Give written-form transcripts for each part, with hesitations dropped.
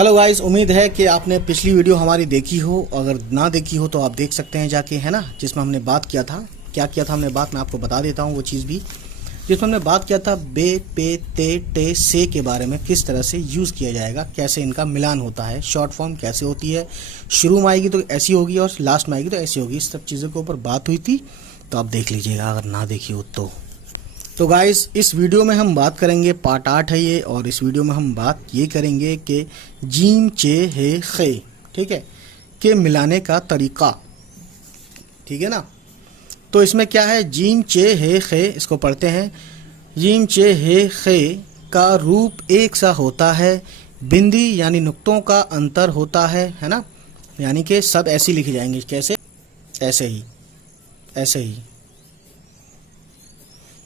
Hello guys, उम्मीद है कि आपने पिछली वीडियो हमारी देखी हो। अगर ना देखी हो तो आप देख सकते हैं जाके, है ना, जिसमें हमने बात किया था। क्या किया था हमने बात, मैं आपको बता देता हूँ वो चीज़ भी, जिसमें हमने बात किया था बे पे ते टे से के बारे में, किस तरह से यूज़ किया जाएगा, कैसे इनका मिलान होता है, शॉर्ट फॉर्म कैसे होती है, शुरू में आएगी तो ऐसी होगी और लास्ट में आएगी तो ऐसी होगी। इस सब चीज़ों के ऊपर बात हुई थी, तो आप देख लीजिएगा अगर ना देखी हो तो गाइस, इस वीडियो में हम बात करेंगे, पार्ट 8 है ये, और इस वीडियो में हम बात ये करेंगे कि जीम चे हे खे, ठीक है, के मिलाने का तरीका, ठीक है ना। तो इसमें क्या है, जीम चे हे खे, इसको पढ़ते हैं। जीम चे हे खे का रूप एक सा होता है, बिंदी यानी नुक्तों का अंतर होता है ना, यानी कि सब ऐसे लिखे जाएंगे। कैसे? ऐसे ही, ऐसे ही।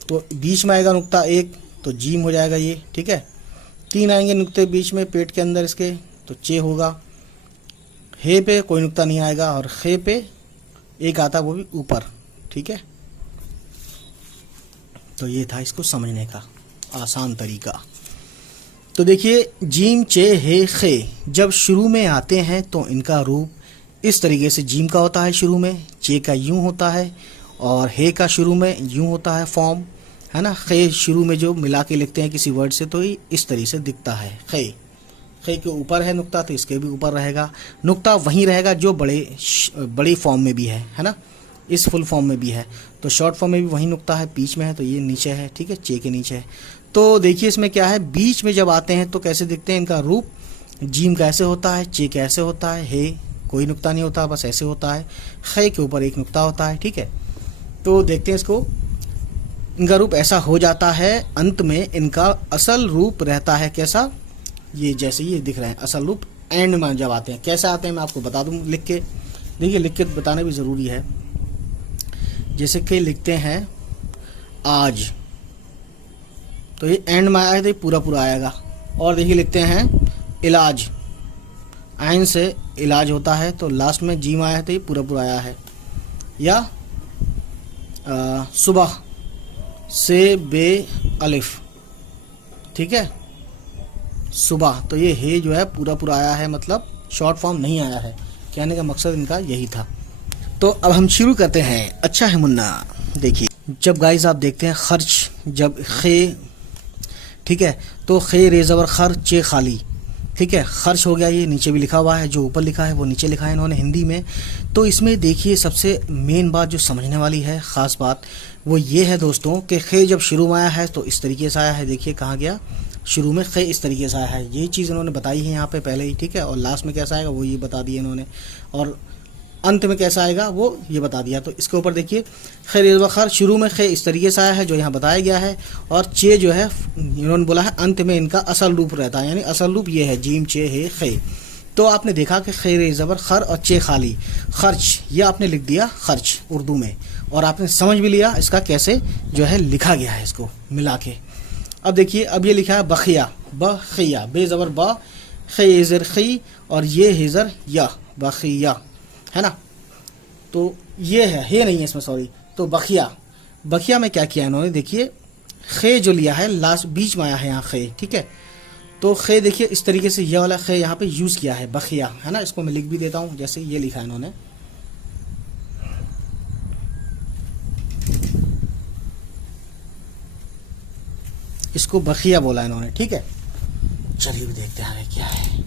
तो बीच में आएगा नुक्ता एक, तो जीम हो जाएगा ये, ठीक है। 3 आएंगे नुक्ते बीच में पेट के अंदर इसके, तो चे होगा। हे पे कोई नुक्ता नहीं आएगा, और खे पे एक आता, वो भी ऊपर, ठीक है। तो ये था इसको समझने का आसान तरीका। तो देखिए, जीम चे हे खे जब शुरू में आते हैं तो इनका रूप इस तरीके से जीम का होता है शुरू में, चे का यूं होता है, और हे का शुरू में यूं होता है फॉर्म, है ना। खे शुरू में जो मिला के लिखते हैं किसी वर्ड से, तो ये इस तरीके से दिखता है। खे के ऊपर है नुक्ता, तो इसके भी ऊपर रहेगा नुक्ता, वहीं रहेगा जो बड़ी फॉर्म में भी है ना, इस फुल फॉर्म में भी है। तो शॉर्ट फॉर्म में भी वही नुक्ता है, बीच में है, तो ये नीचे है, ठीक है, चे के नीचे है। तो देखिए इसमें क्या है, बीच में जब आते हैं तो कैसे दिखते हैं, इनका रूप जीम कैसे होता है, चे कैसे होता है, हे कोई नुक्ता नहीं होता, बस ऐसे होता है, खे के ऊपर एक नुक्ता होता है, ठीक है। तो देखते हैं इसको, इनका रूप ऐसा हो जाता है। अंत में इनका असल रूप रहता है कैसा, ये जैसे ये दिख रहे हैं, असल रूप एंड में जब आते हैं कैसे आते हैं, मैं आपको बता दूं लिख के। देखिए, लिख के बताना भी ज़रूरी है। जैसे कि लिखते हैं आज, तो ये एंड में आया तो ये पूरा पूरा आएगा। और देखिए लिखते हैं इलाज, आइन से इलाज होता है, तो लास्ट में जीम आया है तो ये पूरा पूरा आया है। या सुबह से बे अलिफ, ठीक है, सुबह, तो ये हे जो है पूरा पूरा आया है, मतलब शॉर्ट फॉर्म नहीं आया है। कहने का मकसद इनका यही था। तो अब हम शुरू करते हैं। अच्छा है मुन्ना, देखिए, जब गाइस आप देखते हैं खर्च, जब खे, ठीक है, तो खे रेज़बर खर चे खाली, ठीक है, खर्च हो गया। ये नीचे भी लिखा हुआ है, जो ऊपर लिखा है वो नीचे लिखा है इन्होंने हिंदी में। तो इसमें देखिए सबसे मेन बात जो समझने वाली है, ख़ास बात, वो ये है दोस्तों कि खे जब शुरू में आया है तो इस तरीके से आया है। देखिए कहाँ गया, शुरू में खे इस तरीके से आया है, ये चीज़ इन्होंने बताई है यहाँ पे पहले ही, ठीक है। और लास्ट में कैसा आएगा वो ये बता दिया इन्होंने, और अंत में कैसा आएगा वो ये बता दिया। तो इसके ऊपर देखिए, खैर वखर शुरू में खे इस तरीके से आया है जो यहाँ बताया गया है, और चे जो है इन्होंने बोला है अंत में इनका असल रूप रहता है, यानी असल रूप ये है जीम चे हे खे। तो आपने देखा कि खैर ज़बर खर और चे खाली, खर्च, ये आपने लिख दिया खर्च उर्दू में, और आपने समझ भी लिया इसका कैसे जो है लिखा गया है इसको मिला के। अब देखिए, अब ये लिखा है बखिया, बखिया, बे ज़बर बा, खे ज़र खी, और ये हेज़र या, बखिया, है ना। तो ये है, हे नहीं है इसमें, सॉरी। तो बखिया, बखिया में क्या किया इन्होंने, देखिए खे जो लिया है लास्ट बीच में आया है यहाँ खे, ठीक है। तो खे देखिए इस तरीके से ये वाला खे यहाँ पे यूज़ किया है, बखिया, है ना। इसको मैं लिख भी देता हूँ, जैसे ये लिखा है इन्होंने, इसको बखिया बोला इन्होंने, ठीक है। चलिए भी देखते हैं आगे क्या है।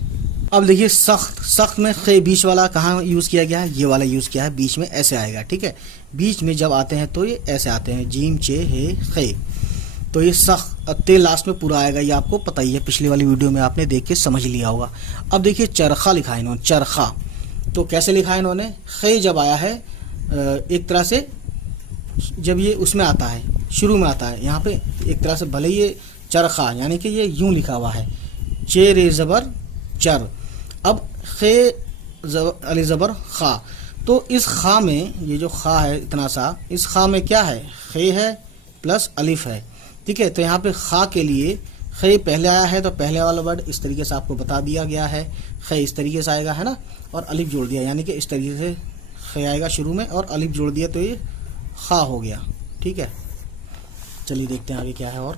अब देखिए, सख्त, सख्त में खे बीच वाला कहाँ यूज़ किया गया है, ये वाला यूज़ किया है, बीच में ऐसे आएगा, ठीक है। बीच में जब आते हैं तो ये ऐसे आते हैं, जीम चे हे खे, तो ये सख्त ते लास्ट में पूरा आएगा, ये आपको पता ही है, पिछली वाली वीडियो में आपने देख के समझ लिया होगा। अब देखिए चरखा लिखा है इन्होंने, चरखा, तो कैसे लिखा है इन्होंने, खे जब आया है एक तरह से, जब ये उसमें आता है, शुरू में आता है, यहाँ पे एक तरह से, भले ये चरखा यानी कि ये यूं लिखा हुआ है, चे रे ज़बर चर। अब खे अली ज़बर खा, तो इस खा में, ये जो खा है इतना सा, इस खा में क्या है, खे है प्लस अलिफ है, ठीक है। तो यहाँ पे खा के लिए खे पहले आया है, तो पहले वाला वर्ड इस तरीके से आपको बता दिया गया है, खे इस तरीके से आएगा, है ना, और अलिफ जोड़ दिया, यानी कि इस तरीके से खे आएगा शुरू में, और अलिफ जोड़ दिया तो ये खा हो गया, ठीक है। चलिए देखते हैं आगे क्या है। और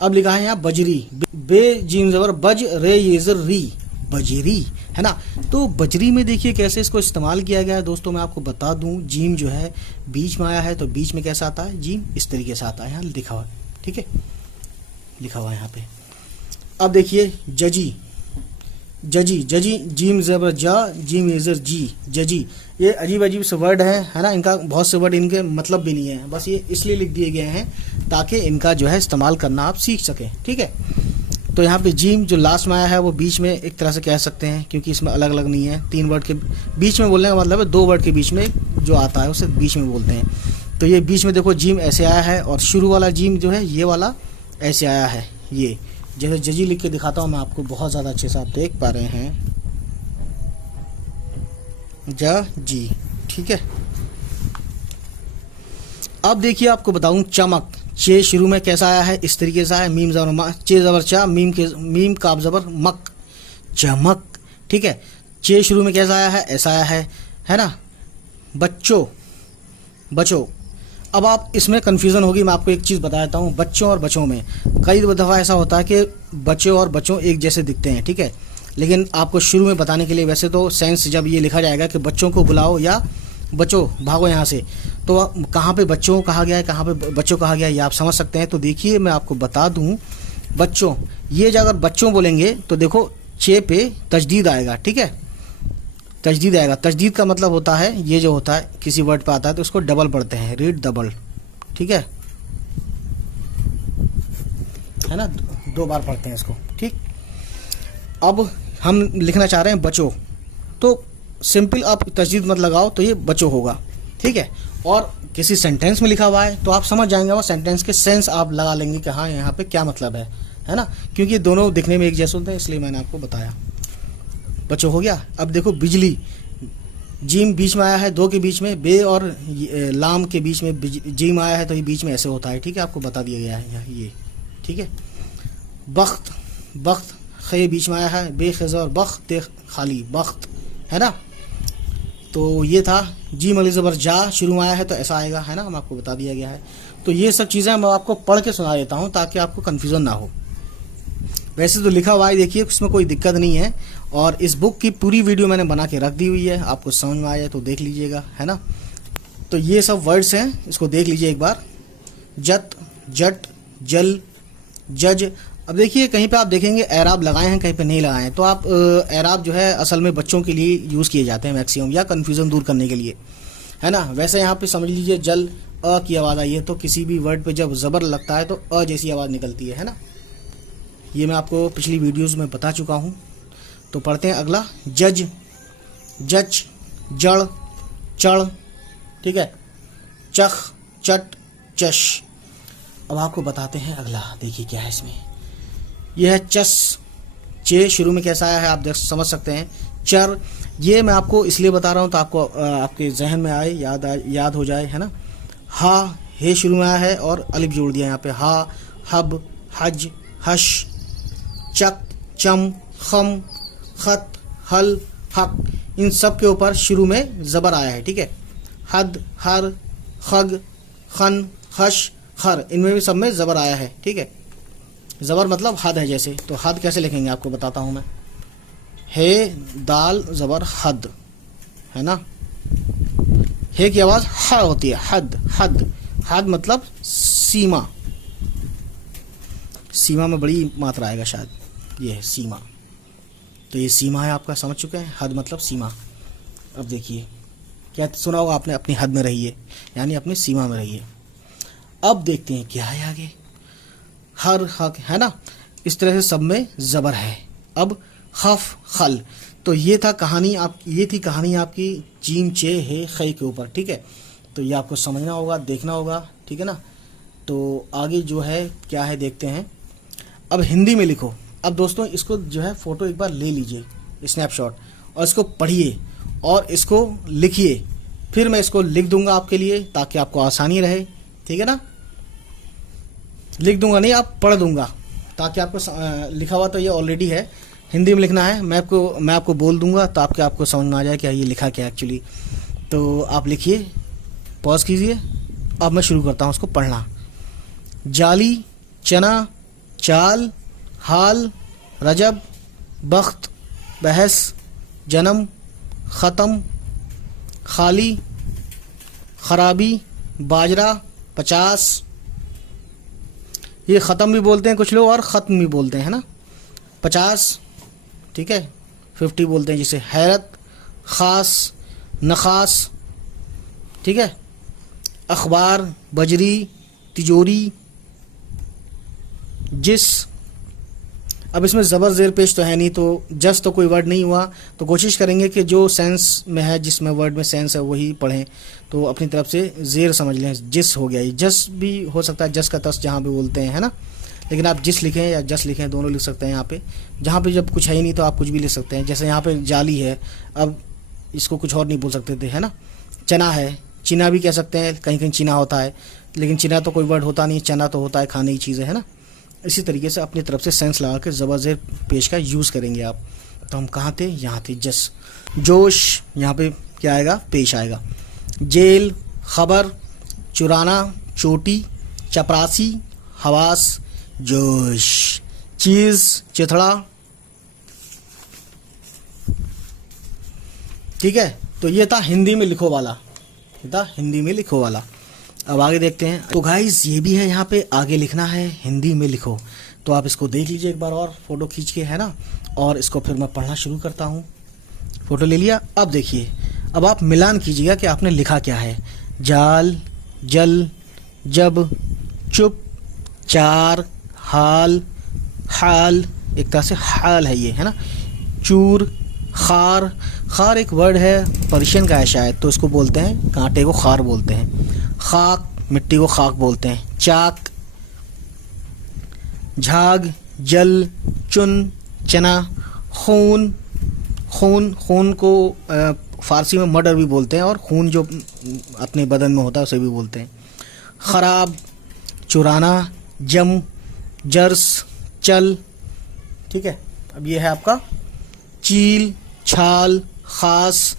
अब लिखा है यहाँ बजरी, बे जीम ज़बर बज रे येज़र री, बजरी, है ना। तो बजरी में देखिए कैसे इसको इस्तेमाल किया गया है दोस्तों, मैं आपको बता दूं। जीम जो है बीच में आया है, तो बीच में कैसा आता है, जीम इस तरीके से आता है, यहाँ लिखा हुआ है, ठीक है, लिखा हुआ है यहाँ पे। अब देखिए जजी, जजी, जजी, जीम ज़बर जा, जीम ज़र जी, जजी। ये अजीब अजीब से वर्ड है ना, इनका बहुत से वर्ड इनके मतलब भी नहीं है, बस ये इसलिए लिख दिए गए हैं ताकि इनका जो है इस्तेमाल करना आप सीख सकें, ठीक है। तो यहाँ पे जीम जो लास्ट में आया है वो बीच में एक तरह से कह सकते हैं, क्योंकि इसमें अलग अलग नहीं है, 3 वर्ड के बीच में बोलने का मतलब है 2 वर्ड के बीच में जो आता है उसे बीच में बोलते हैं। तो ये बीच में देखो जीम ऐसे आया है, और शुरू वाला जीम जो है ये वाला ऐसे आया है। ये जैसे जजी लिख के दिखाता हूँ मैं आपको, बहुत ज़्यादा अच्छे से आप देख पा रहे हैं, जी, ठीक है। अब देखिए आपको बताऊं, चमक, चे शुरू में कैसा आया है, इस तरीके से आया, मीम ज़बर चे ज़बर चा, मीम काफ ज़बर मक, चमक, ठीक है। चे शुरू में कैसा आया है, ऐसा आया है ना। बच्चों, बचो। अब आप इसमें कन्फ्यूज़न होगी, मैं आपको एक चीज़ बताता हूँ, बच्चों और बच्चों में कई दफ़ा ऐसा होता है कि बच्चों और बच्चों एक जैसे दिखते हैं, ठीक है। लेकिन आपको शुरू में बताने के लिए, वैसे तो सेंस जब ये लिखा जाएगा कि बच्चों को बुलाओ या बच्चों भागो यहाँ से, तो कहाँ पे बच्चों कहा गया है, कहाँ पे बच्चों कहा गया है, ये आप समझ सकते हैं। तो देखिए मैं आपको बता दूँ, बच्चों, ये जब अगर बच्चों बोलेंगे तो देखो चे पे तजदीद आएगा, ठीक है, तजदीद आएगा। तजदीद का मतलब होता है, ये जो होता है किसी वर्ड पे आता है तो उसको डबल पढ़ते हैं, रीड डबल, ठीक है ना, 2 बार पढ़ते हैं इसको, ठीक। अब हम लिखना चाह रहे हैं बचो, तो सिंपल आप तजदीद मत लगाओ, तो ये बचो होगा, ठीक है। और किसी सेंटेंस में लिखा हुआ है तो आप समझ जाएंगे, वो सेंटेंस के सेंस आप लगा लेंगे कि हाँ यहाँ पे क्या मतलब है ना, क्योंकि दोनों दिखने में एक जैसे होते हैं, इसलिए मैंने आपको बताया। बच्चों हो गया। अब देखो बिजली, जीम बीच में आया है, 2 के बीच में, बे और लाम के बीच में जीम आया है, तो ये बीच में ऐसे होता है, ठीक है, आपको बता दिया गया है ये, ठीक है। बख्त, बख्त, खे बीच में आया है, बे खज़ और बख्त खाली, बख्त, है ना। तो ये था। जीम अली ज़बर जा शुरू में आया है तो ऐसा आएगा, है ना, हम आपको बता दिया गया है। तो ये सब चीज़ें मैं आपको पढ़ के सुना देता हूँ ताकि आपको कन्फ्यूज़न ना हो। वैसे तो लिखा हुआ है, देखिए उसमें कोई दिक्कत नहीं है, और इस बुक की पूरी वीडियो मैंने बना के रख दी हुई है, आपको समझ में आया तो देख लीजिएगा, है ना। तो ये सब वर्ड्स हैं, इसको देख लीजिए एक बार। जत, जट, जल, जज। अब देखिए कहीं पे आप देखेंगे एराब लगाए हैं, कहीं पे नहीं लगाए हैं, तो आप एराब जो है असल में बच्चों के लिए यूज़ किए जाते हैं मैक्सिमम, या कन्फ्यूज़न दूर करने के लिए, है ना। वैसे यहाँ पे समझ लीजिए जल, अ की आवाज़ आई है, तो किसी भी वर्ड पे जब ज़बर लगता है तो अ जैसी आवाज़ निकलती है ना। ये मैं आपको पिछली वीडियोज़ में बता चुका हूँ। तो पढ़ते हैं अगला। जज, जच, जड़, चढ़, ठीक है, चख, चट, चश। अब आपको बताते हैं अगला, देखिए क्या है इसमें। यह है चस, चे शुरू में कैसा आया है आप देख समझ सकते हैं। चर, ये मैं आपको इसलिए बता रहा हूँ तो आपको आपके जहन में आए, याद हो जाए, है ना। हा, हे शुरू में आया है और अलिफ जोड़ दिया यहाँ पे, हा, हब, हज, हश, चक, चम, खम, खत, हल, हक, इन सब के ऊपर शुरू में ज़बर आया है, ठीक है। हद, हर, खग, खन, खश, खर, इनमें भी सब में ज़बर आया है, ठीक है। ज़बर मतलब हद है जैसे, तो हद कैसे लिखेंगे आपको बताता हूँ मैं। हे दाल ज़बर हद, है ना। हे की आवाज़ ह होती है, हद, हद, हद मतलब सीमा, सीमा में बड़ी मात्रा आएगा शायद, ये है सीमा। तो ये सीमा है आपका, समझ चुके हैं, हद मतलब सीमा। अब देखिए क्या सुना होगा आपने, अपनी हद में रहिए, यानी अपनी सीमा में रहिए। अब देखते हैं क्या है आगे। हर, हक, है ना, इस तरह से सब में ज़बर है। अब खफ, खल, तो ये था कहानी ये थी कहानी आपकी जीम, चे, हे, खे के ऊपर, ठीक है। तो ये आपको समझना होगा, देखना होगा, ठीक है ना। तो आगे जो है क्या है देखते हैं। अब हिंदी में लिखो। अब दोस्तों इसको जो है फ़ोटो एक बार ले लीजिए, स्नैपशॉट, और इसको पढ़िए और इसको लिखिए, फिर मैं इसको लिख दूंगा आपके लिए ताकि आपको आसानी रहे, ठीक है ना। लिख दूंगा नहीं, आप पढ़ दूंगा ताकि आपको लिखा हुआ तो ये ऑलरेडी है, हिंदी में लिखना है, मैं आपको बोल दूंगा तो आपको समझ में आ जाए कि ये लिखा क्या एक्चुअली। तो आप लिखिए, पॉज कीजिए। अब मैं शुरू करता हूँ उसको पढ़ना। जाली, चना, चाल, हाल, रजब, बख्त, बहस, जन्म, ख़त्म, खाली, खराबी, बाजरा, 50। ये ख़त्म भी बोलते हैं कुछ लोग और ख़त्म भी बोलते हैं, है ना। 50, ठीक है। 50 बोलते हैं जिसे हैरत, ख़ास, नखास, ठीक है। अखबार, बजरी, तिजोरी, जिस। अब इसमें ज़बर ज़ेर पेश तो है नहीं, तो जस तो कोई वर्ड नहीं हुआ, तो कोशिश करेंगे कि जो सेंस में है, जिसमें वर्ड में सेंस है वही पढ़ें। तो अपनी तरफ से ज़ेर समझ लें, जिस हो गया। ये जस भी हो सकता है, जस का तस जहाँ पे बोलते हैं, है ना। लेकिन आप जिस लिखें या जस लिखें दोनों लिख सकते हैं यहाँ पे। जहाँ पे जब कुछ है ही नहीं तो आप कुछ भी लिख सकते हैं। जैसे यहाँ पे जाली है, अब इसको कुछ और नहीं बोल सकते थे, है ना। चना है, चीना भी कह सकते हैं, कहीं कहीं चीना होता है, लेकिन चीना तो कोई वर्ड होता नहीं, चना तो होता है, खाने की चीज़ है ना। इसी तरीके से अपनी तरफ से सेंस लगा के ज़बर ज़ेर पेश का यूज़ करेंगे आप। तो हम कहाँ थे, यहाँ थे, जस। जोश, यहाँ पे क्या आएगा, पेश आएगा। जेल, खबर, चुराना, चोटी, चपरासी, हवास, जोश। चीज़, चिथड़ा, ठीक है। तो ये था हिंदी में लिखो वाला, ये था हिंदी में लिखो वाला। अब आगे देखते हैं। तो गाइस ये भी है, यहाँ पे आगे लिखना है हिंदी में लिखो। तो आप इसको देख लीजिए एक बार और फ़ोटो खींच के, है ना। और इसको फिर मैं पढ़ना शुरू करता हूँ। फ़ोटो ले लिया। अब देखिए, अब आप मिलान कीजिएगा कि आपने लिखा क्या है। जाल, जल, जब, चुप, चार, हाल, हाल, एक तरह से हाल है ये, है ना। चूर, खार, खार एक वर्ड है, पर्शियन का है शायद, तो इसको बोलते हैं, कांटे को खार बोलते हैं। खाक, मिट्टी को खाक बोलते हैं। चाक, झाग, जल, चुन, चना, खून, खून, खून को फारसी में मर्डर भी बोलते हैं, और खून जो अपने बदन में होता है उसे भी बोलते हैं। खराब, चुराना, जम, जर्स, चल, ठीक है। अब ये है आपका चील, छाल, खास,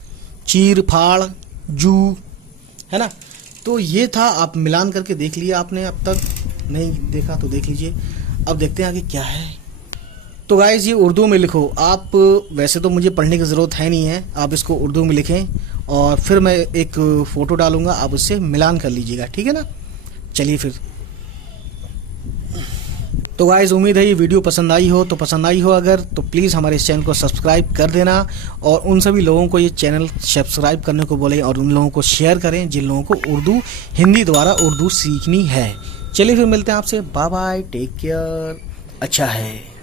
चीर फाड़, जू, है ना। तो ये था, आप मिलान करके देख लिया आपने, अब तक नहीं देखा तो देख लीजिए। अब देखते हैं आगे क्या है। तो गाइज़ ये उर्दू में लिखो। आप वैसे तो मुझे पढ़ने की ज़रूरत है नहीं है, आप इसको उर्दू में लिखें और फिर मैं एक फ़ोटो डालूँगा, आप उससे मिलान कर लीजिएगा, ठीक है ना। चलिए फिर। तो गाइज़ उम्मीद है ये वीडियो पसंद आई हो, तो पसंद आई हो अगर तो प्लीज़ हमारे इस चैनल को सब्सक्राइब कर देना, और उन सभी लोगों को ये चैनल सब्सक्राइब करने को बोलें, और उन लोगों को शेयर करें जिन लोगों को उर्दू हिंदी द्वारा उर्दू सीखनी है। चलिए फिर मिलते हैं आपसे। बाय बाय, टेक केयर, अच्छा है।